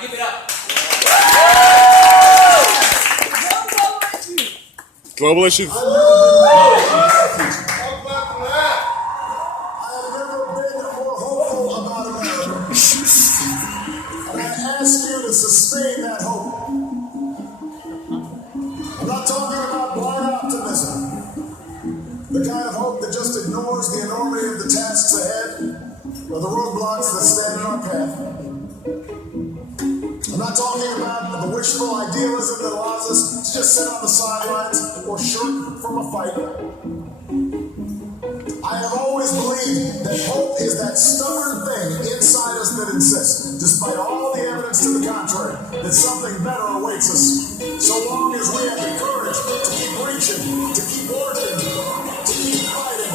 Everybody, give it up. Global issues. I've never been more hopeful about America. And I ask you to sustain that hope. I'm not talking about blind optimism, the kind of hope that just ignores the enormity of the tasks ahead or the roadblocks that stand in our path. I'm not talking about the wishful idealism that allows us to just sit on the sidelines or shirk from a fight. I have always believed that hope is that stubborn thing inside us that insists, despite all the evidence to the contrary, that something better awaits us. So long as we have the courage to keep reaching, to keep working, to keep fighting.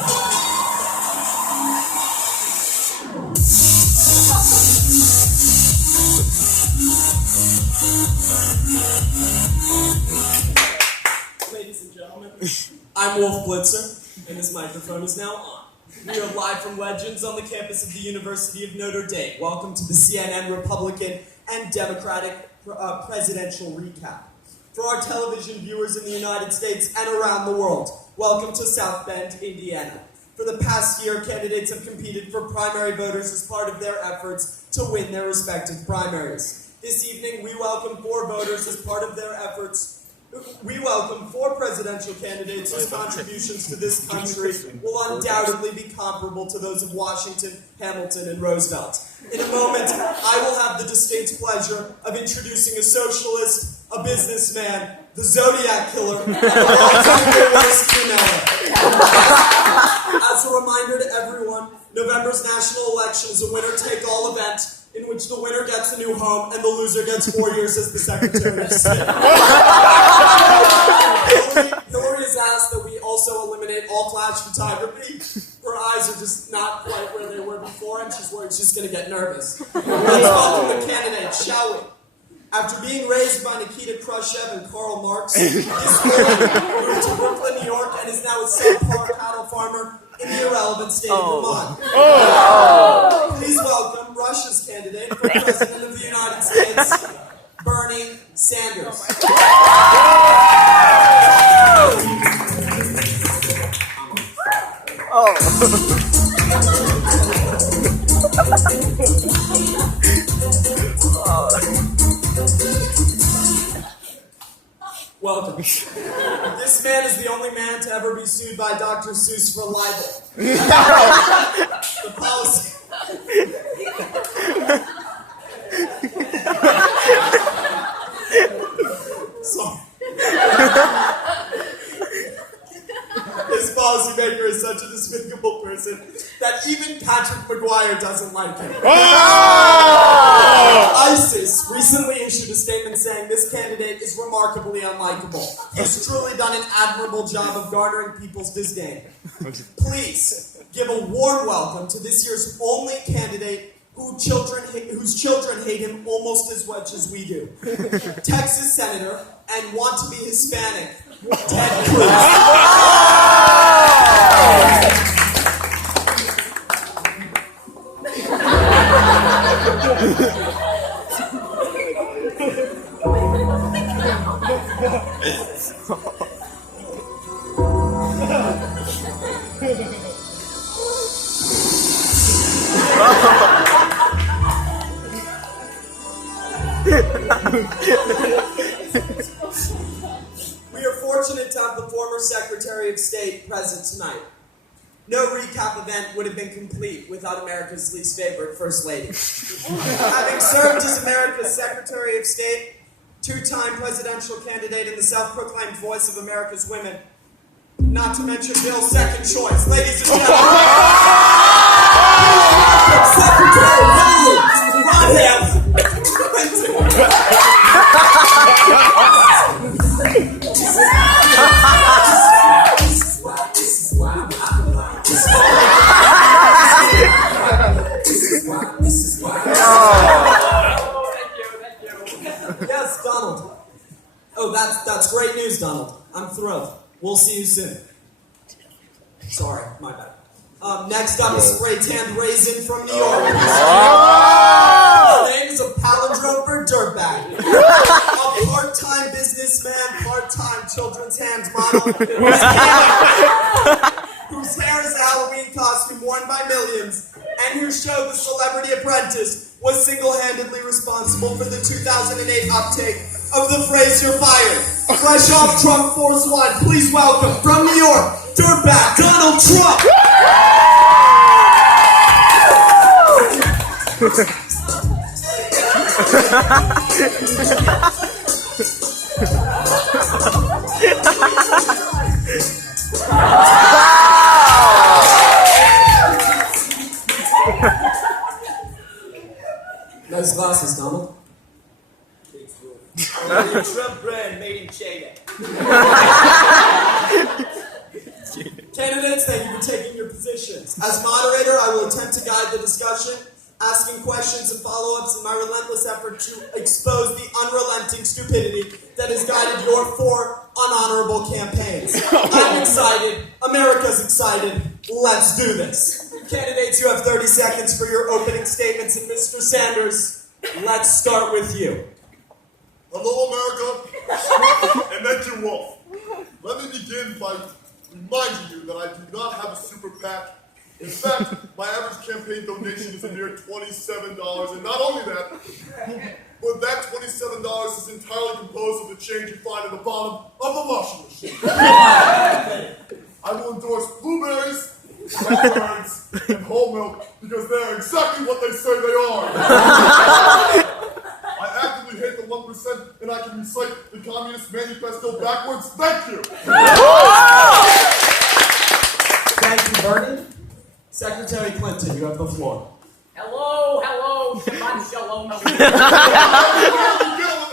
Ladies and gentlemen, I'm Wolf Blitzer, and this microphone is now on. We are live from Legends on the campus of the University of Notre Dame. Welcome to the CNN Republican and Democratic presidential recap. For our television viewers in the United States and around the world, welcome to South Bend, Indiana. For the past year, candidates have competed for primary voters as part of their efforts to win their respective primaries. This evening, we welcome 4 voters as part of their efforts. We welcome 4 presidential candidates whose contributions to this country will undoubtedly be comparable to those of Washington, Hamilton, and Roosevelt. In a moment, I will have the distinct pleasure of introducing a socialist, a businessman, the Zodiac Killer, and the long-time worst criminal. As a reminder to everyone, November's national election is a winner-take-all event in which the winner gets a new home and the loser gets 4 years as the Secretary of State. Hillary has asked that we also eliminate all flash photography. Her eyes are just not quite where they were before, and she's worried she's going to get nervous. Let's welcome the candidates, shall we? After being raised by Nikita Khrushchev and Karl Marx, this woman moved to Brooklyn, New York, and is now a subpar cattle farmer in the irrelevant state of Vermont. Please welcome Russia's candidate for President of the United States, Bernie Sanders. Welcome. This man is the only man to ever be sued by Dr. Seuss for libel. The policy. Sorry. This policymaker is such a despicable person that even Patrick McGuire doesn't like him. ISIS recently issued a statement saying this candidate is remarkably unlikable. He's truly done an admirable job of garnering people's disdain. Please give a warm welcome to this year's only candidate whose children hate him almost as much as we do. Texas Senator and want to be Hispanic, Ted Cruz. We are fortunate to have the former Secretary of State present tonight. No recap event would have been complete without America's least favorite First Lady. Having served as America's Secretary of State, 2-time presidential candidate and the self-proclaimed voice of America's women, not to mention Bill's second choice, ladies and gentlemen, Secretary Hillary Rodham. Yes, Donald. Oh, that's great news, Donald. I'm thrilled. We'll see you soon. Sorry, my bad. Next up is spray tanned raisin from New York. Her name is a palindrome for dirt. guy. A part-time businessman, part-time children's hands model, whose hair is a Halloween costume worn by millions, and whose show, The Celebrity Apprentice, was single-handedly responsible for the 2008 uptake of the phrase "you're fired." Fresh off Trump Force One, please welcome, from New York, dirtbag Donald Trump! Nice glasses, Donald. Trump brand made in China. Candidates, thank you for taking your positions. As moderator, I will attempt to guide the discussion, asking questions and follow-ups in my relentless effort to expose the unrelenting stupidity that has guided your 4 unhonorable campaigns. I'm excited. America's excited. Let's do this. Candidates, you have 30 seconds for your opening statements, and Mr. Sanders, let's start with you. Hello, America, and thank you, Wolf. Let me begin by reminding you that I do not have a super PAC. In fact, my average campaign donation is a mere $27, and not only that, but that $27 is entirely composed of the change you find at the bottom of the washing machine. I will endorse blueberries, blackberries, and whole milk because they are exactly what they say they are. I actively hate the 1%, and I can recite the Communist Manifesto backwards. Thank you. Thank you, Bernie. Secretary Clinton, you have the floor. Hello, Shabbat Shalom. Get with the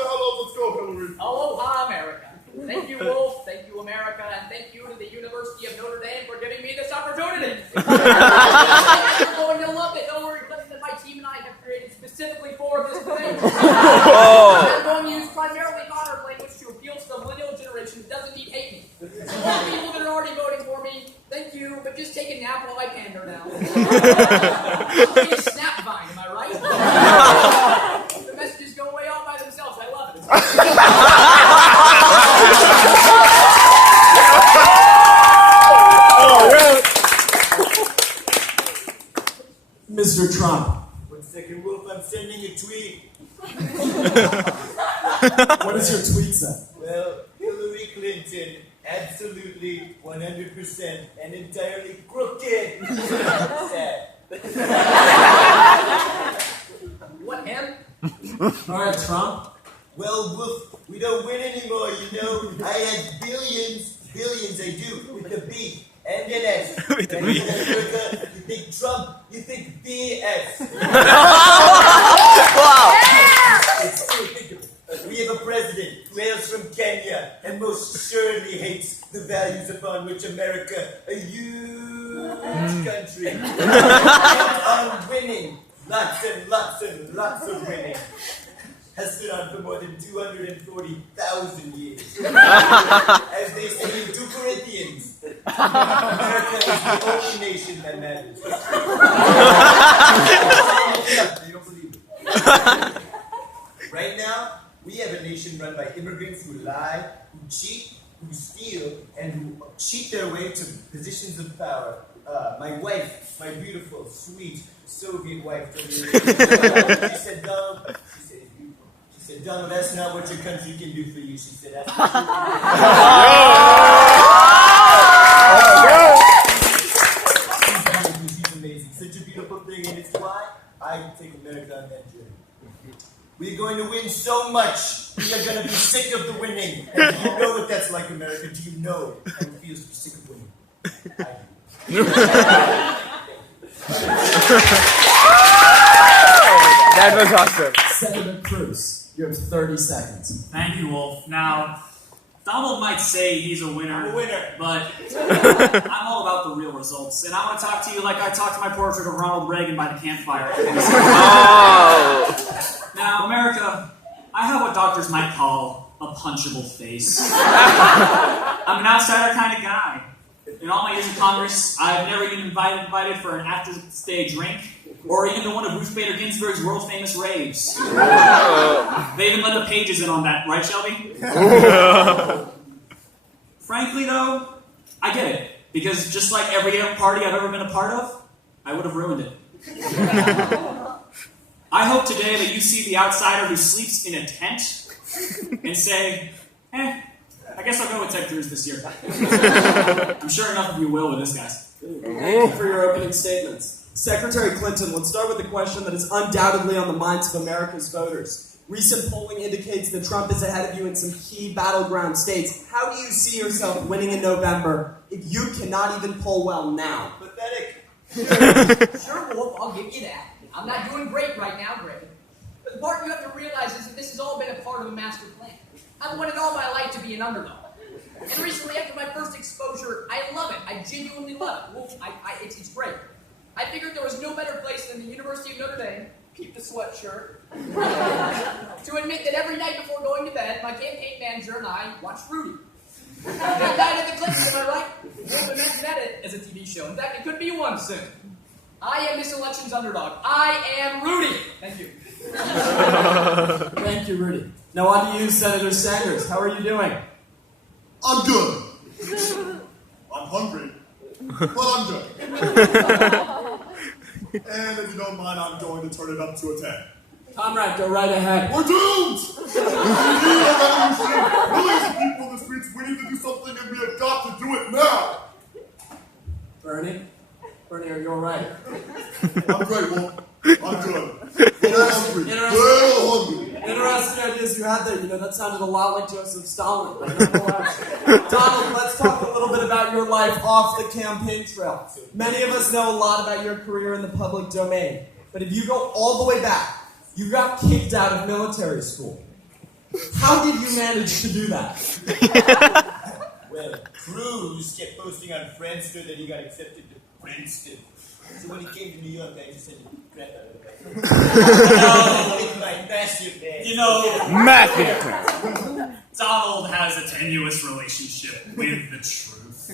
hello, let's go, Hillary. Aloha, America. Thank you, Wolf. Thank you, America. And thank you to the University of Notre Dame for giving me this opportunity. You're going to love it. Don't worry, something that my team and I have created specifically for this thing. I'm going to use primarily modern language to appeal to the millennial generation that doesn't need hate me. So all the people that are already voting for me, thank you, but just take a nap while I pander now. I'll be a snap vine, am I right? The messages go away all by themselves. I love it. Mr. Trump, 1 second, Wolf, I'm sending a tweet. what does your tweet say? Well, Hillary Clinton, absolutely 100% and entirely crooked. Sad. What, him? All right, Trump. Well, Wolf, we don't win anymore, you know. I had billions I do, with a B and an S. And in America, you think Trump, you think BS. Wow. It's true, think of it. We have a president who hails from Kenya and most assuredly hates the values upon which America, a huge country, on winning, lots of winning, has stood on for more than 240,000 years. As they say in 2 Corinthians, America is the only nation that matters. You don't believe it. Right now, we have a nation run by immigrants who lie, who cheat, who steal, and who cheat their way to positions of power. My wife, my beautiful, sweet Soviet wife, she said, Donald, she said, Donald, that's not what your country can do for you. She said, that's what you can do. She's amazing. Such a beautiful thing, and it's why I take America on that journey. We're going to win so much. We are going to be sick of the winning. And do you know what that's like, America? Do you know how it feels to be sick of winning? I do. That was awesome. Senator Cruz, you have 30 seconds. Thank you, Wolf. Now, Donald might say he's a winner, I'm a winner. but I'm all about the real results. And I want to talk to you like I talked to my portrait of Ronald Reagan by the campfire. Oh. Now, America, I have what doctors might call a punchable face. I'm an outsider kind of guy. In all my years in Congress, I've never even invited for an after-stay drink, or even to one of Ruth Bader Ginsburg's world-famous raves. They even let the pages in on that, right, Shelby? Frankly, though, I get it. Because just like every party I've ever been a part of, I would have ruined it. I hope today that you see the outsider who sleeps in a tent and say, I guess I'll go with Ted Cruz this year. I'm sure enough of you will with this, guys. Thank you for your opening statements. Secretary Clinton, let's start with the question that is undoubtedly on the minds of America's voters. Recent polling indicates that Trump is ahead of you in some key battleground states. How do you see yourself winning in November if you cannot even poll well now? Pathetic. Sure, Wolf, I'll give you that. I'm not doing great right now, Greg. But the part you have to realize is that this has all been a part of a master plan. I've wanted all my life to be an underdog. And recently, after my first exposure, I love it. I genuinely love it. Wolf, it's great. I figured there was no better place than the University of Notre Dame, keep the sweatshirt, to admit that every night before going to bed, my campaign manager and I watched Rudy. That night at the Clintons, am I right? Wolf and Matt met it as a TV show. In fact, it could be one soon. I am this election's underdog. I am Rudy. Thank you. Thank you, Rudy. Now on to you, Senator Sanders. How are you doing? I'm good. I'm hungry, but I'm good. And if you don't mind, I'm going to turn it up to a 10. Comrade, go right ahead. We're doomed! We need a revolution. Millions of people in the streets, we need to do something, and we have got to do it now. Bernie, are you all right? I'm great, Wolf. I'm good. But I'm hungry. Well hungry. Interesting ideas you had there. You know, that sounded a lot like Joseph Stalin. But Donald, let's talk a little bit about your life off the campaign trail. Many of us know a lot about your career in the public domain. But if you go all the way back, you got kicked out of military school. How did you manage to do that? Well, Cruz kept posting on Friendster that he got accepted to Princeton. So when he came to New York, I just said, crap out of it. You know, Massive. Donald has a tenuous relationship with the truth.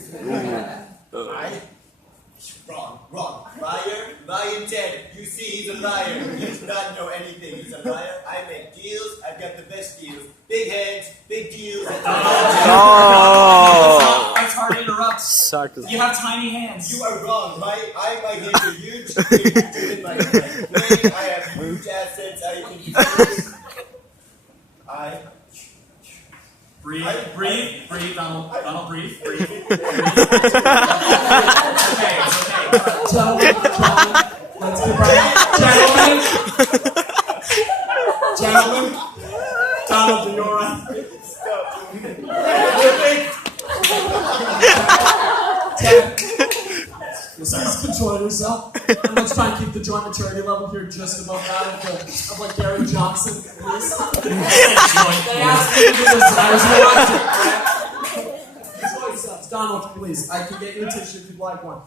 Wrong. Liar Ted. You see, he's a liar. He does not know anything. He's a liar. I make deals. I've got the best deals. Big heads, big deals. It's hard to interrupt. Sarcasm. You have tiny hands. You are wrong. My hands are huge. In my brain, I have huge assets. Breathe, Donald, breathe. Okay, it's okay. Gentlemen, let's get right. Gentlemen. Donald, are you all right? Please control yourself. And let's try and keep the joint maturity level here just above that of like Gary Johnson, please. They asked me to do this and I was reluctant. Donald, please. I can get you a tissue if you'd like one.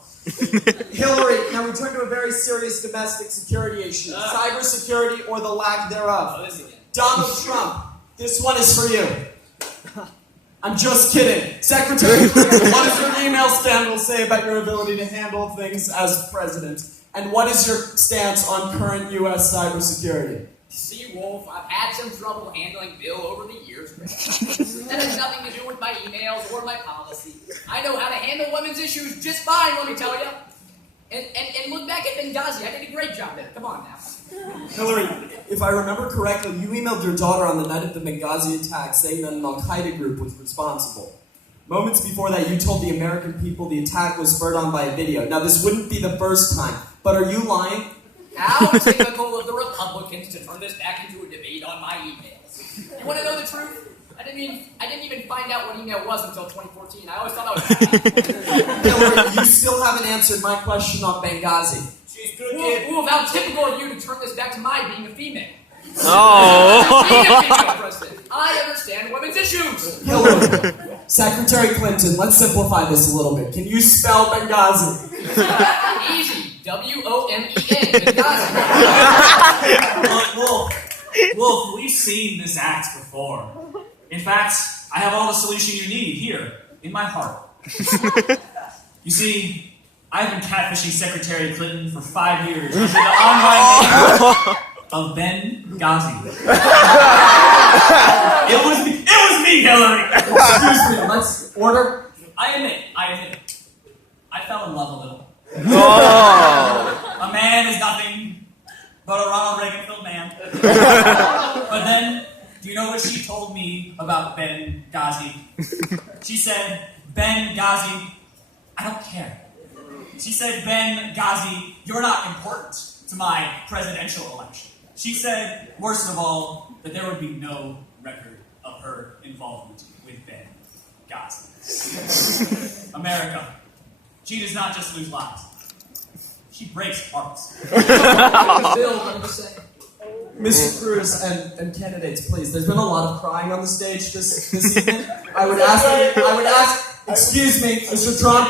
Hillary, now we turn to a very serious domestic security issue. Cybersecurity or the lack thereof. Donald Trump, this one is for you. I'm just kidding. Secretary Clinton, what does your email scandal say about your ability to handle things as president? And what is your stance on current U.S. cybersecurity? See, Wolf, I've had some trouble handling Bill over the years. That has nothing to do with my emails or my policy. I know how to handle women's issues just fine, let me tell you. And look back at Benghazi. I did a great job there. Come on now. Hillary, if I remember correctly, you emailed your daughter on the night of the Benghazi attack saying that an Al-Qaeda group was responsible. Moments before that, you told the American people the attack was spurred on by a video. Now, this wouldn't be the first time, but are you lying? How typical of the Republicans to turn this back into a debate on my emails. You want to know the truth? I didn't even find out what email was until 2014. I always thought I was Hillary, you still haven't answered my question on Benghazi. She's crooked. Wolf, how typical of you to turn this back to my being a female. Oh. Being a female president. I understand women's issues. Hillary, Secretary Clinton, let's simplify this a little bit. Can you spell Benghazi? Easy. W-O-M-E-N. Benghazi. Wolf, we've seen this act before. In fact, I have all the solution you need here, in my heart. You see, I've been catfishing Secretary Clinton for 5 years under the online name of Benghazi. me, Hillary! Excuse me, let's order. I admit it. I fell in love a little. Oh. A man is nothing but a Ronald Reagan-filled man. But then, do you know what she told me about Ben Ghazi? She said, Ben Ghazi, I don't care. She said, Ben Ghazi, you're not important to my presidential election. She said, worst of all, that there would be no record of her involvement with Ben Ghazi. America, she does not just lose lives. She breaks hearts. Bill, I'm just saying. Mr. Cruz and candidates, please. There's been a lot of crying on the stage this evening. I would ask, excuse me, Mr. Trump,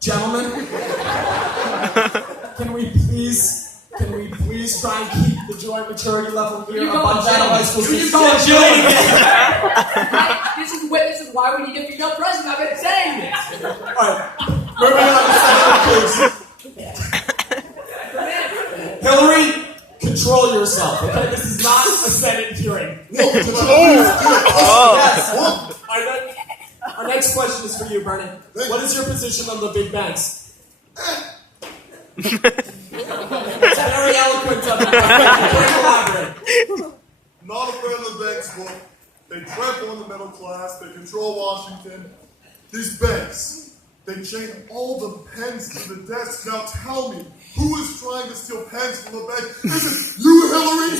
gentlemen, can we please try and keep the joint maturity level here above that of high school students? This is why we need a female president. I've been saying this. Alright, moving on to Senate, please. Hillary, control yourself, okay? This is not a Senate hearing. Yes. Our next question is for you, Bernie. What is your position on the big banks? It's very eloquent of you. Can elaborate? Not afraid of the banks, look. They trample on the middle class, they control Washington. These banks, they chain all the pens to the desk. Now tell me, who is trying to steal pens from the bank? Is it you, Hillary?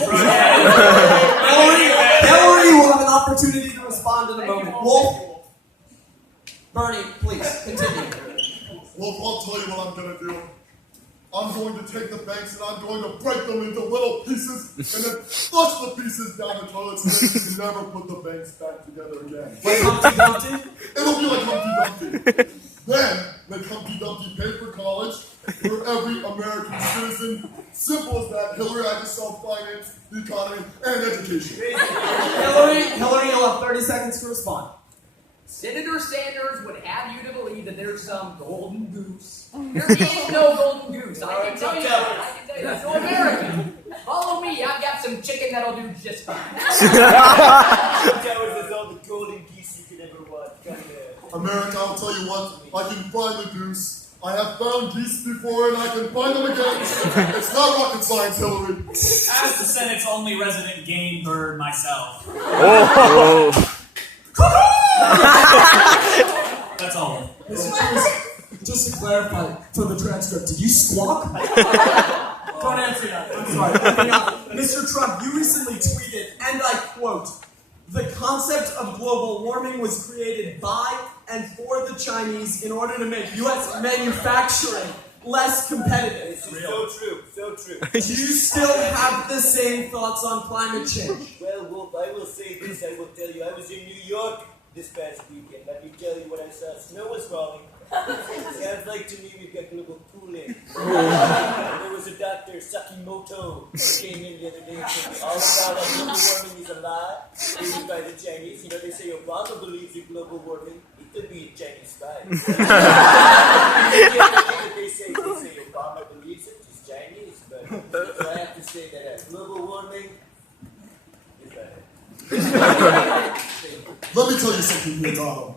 Hillary will have an opportunity to respond in a moment. Wolf, Bernie, please, continue. Well, I'll tell you what I'm going to do. I'm going to take the banks and I'm going to break them into little pieces and then flush the pieces down the toilet so that you can never put the banks back together again. Like Humpty Dumpty? It'll be like Humpty Dumpty. Then, like Humpty Dumpty paid for college for every American citizen. Simple as that. Hillary, I just self-finance the economy and education. Hillary, you'll have 30 seconds to respond. Senator Sanders would have you to believe that there's some golden goose. There is no golden goose. I can tell you that. There's no American. Follow me. I've got some chicken that'll do just fine. That was all the golden geese you could ever want. America, I'll tell you what. I can find the goose. I have found geese before and I can find them again. It's not rocket science, Hillary. As the Senate's only resident game bird myself. Oh. That's all. Mr. Cruz, just to clarify for the transcript, did you squawk? Don't answer that. I'm sorry. Mr. Trump, you recently tweeted, and I quote, "The concept of global warming was created by and for the Chinese in order to make U.S. manufacturing less competitive." This is so true, so true. Do you still have the same thoughts on climate change? Well, Wolf, I will say this, I will tell you, I was in New York this past weekend. Let me tell you what I saw. Snow was falling. Sounds like to me we've got global cooling. There was a doctor, Sakimoto, who came in the other day and told me all about how global warming is a lie. Created by the Chinese. You know, they say Obama believes in global warming. He could be a Chinese spy. They say Obama believes it. He's Chinese. But so I have to say that global warming is bad. Let me tell you something here, Donald.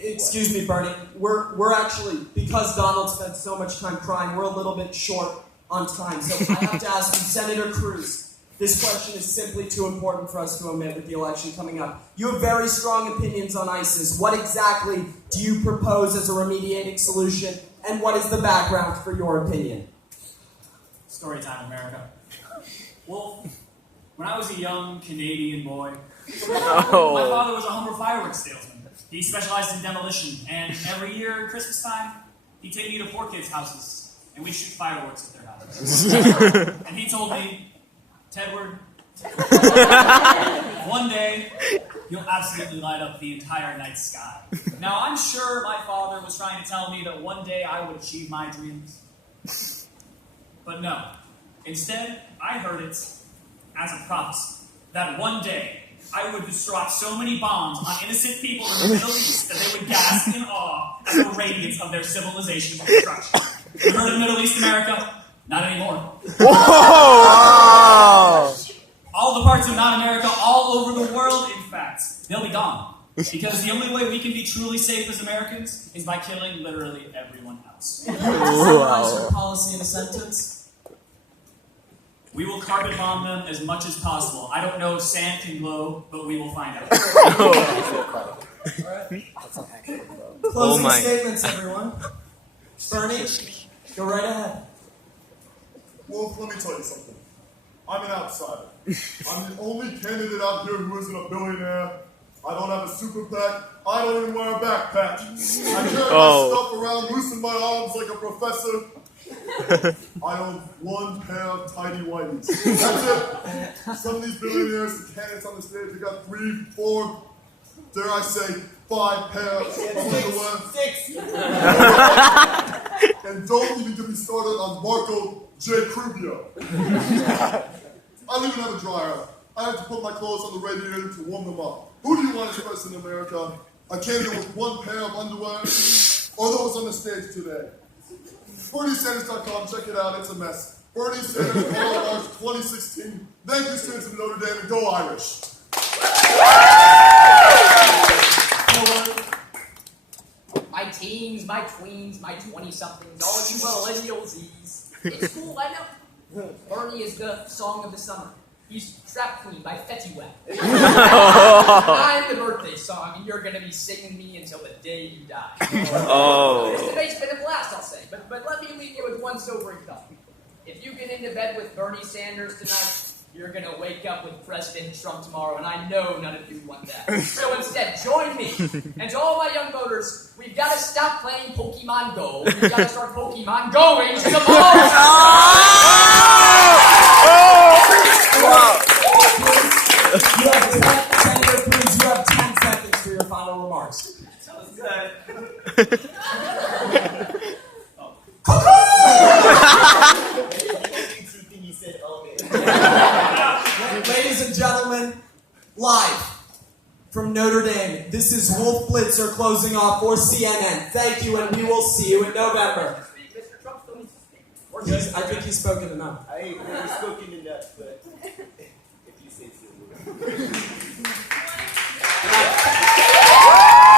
Excuse me, Bernie. We're actually, because Donald spent so much time crying, we're a little bit short on time. So I have to ask you, Senator Cruz, this question is simply too important for us to omit with the election coming up. You have very strong opinions on ISIS. What exactly do you propose as a remediating solution, and what is the background for your opinion? Story time, America. Well, when I was a young Canadian boy, my father was a humble fireworks salesman. He specialized in demolition, and every year at Christmas time, he'd take me to poor kids' houses, and we'd shoot fireworks at their houses. And he told me, Tedward, one day, you'll absolutely light up the entire night sky. Now, I'm sure my father was trying to tell me that one day I would achieve my dreams. But no. Instead, I heard it as a prophecy that one day, I would drop so many bombs on innocent people in the Middle East that they would gasp in awe at the radiance of their civilization's destruction. You heard of Middle East, America? Not anymore. Whoa! parts of non-America all over the world, in fact. They'll be gone. Because the only way we can be truly safe as Americans is by killing literally everyone else. Summarize your policy in a sentence. We will carpet bomb them as much as possible. I don't know if sand can glow, but we will find out. Closing my. statements, everyone. Bernie, go right ahead. Wolf, let me tell you something. I'm an outsider. I'm the only candidate out here who isn't a billionaire. I don't have a super PAC. I don't even wear a backpack. I carry my stuff around loose in my arms like a professor. I own one pair of tidy whities. That's it. Some of these billionaires and candidates on the stage have got 3, 4, dare I say, 5 pairs of underwear. 6. And don't even get me started on Marco J. Crubio. I don't even have a dryer. I have to put my clothes on the radiator to warm them up. Who do you want as president of America? A candidate with one pair of underwear? Or those on the stage today? BernieSanders.com, check it out, it's a mess. Bernie Sanders, March 2016. Thank you, students of Notre Dame, and go Irish. My teens, my tweens, my 20-somethings, all you millennials. It's cool, I know. Bernie is the song of the summer. He's Trap Queen by Fetty Wap. I'm the birthday song, and you're going to be singing me until the day you die. This debate's been a blast, I'll say, but let me leave you with one sobering thought. If you get into bed with Bernie Sanders tonight, you're going to wake up with President Trump tomorrow, and I know none of you want that. So instead, join me. And to all my young voters, we've got to stop playing Pokemon Go. We've got to start Pokemon going to the polls. You have 10, please, you have 10 seconds for your final remarks. Sounds good. He said, Ladies and gentlemen, live from Notre Dame, this is Wolf Blitzer closing off for CNN. Thank you, and we will see you in November. Mr. Trump still needs to speak. I think he's spoken enough. I ain't really spoken enough, but if you say so.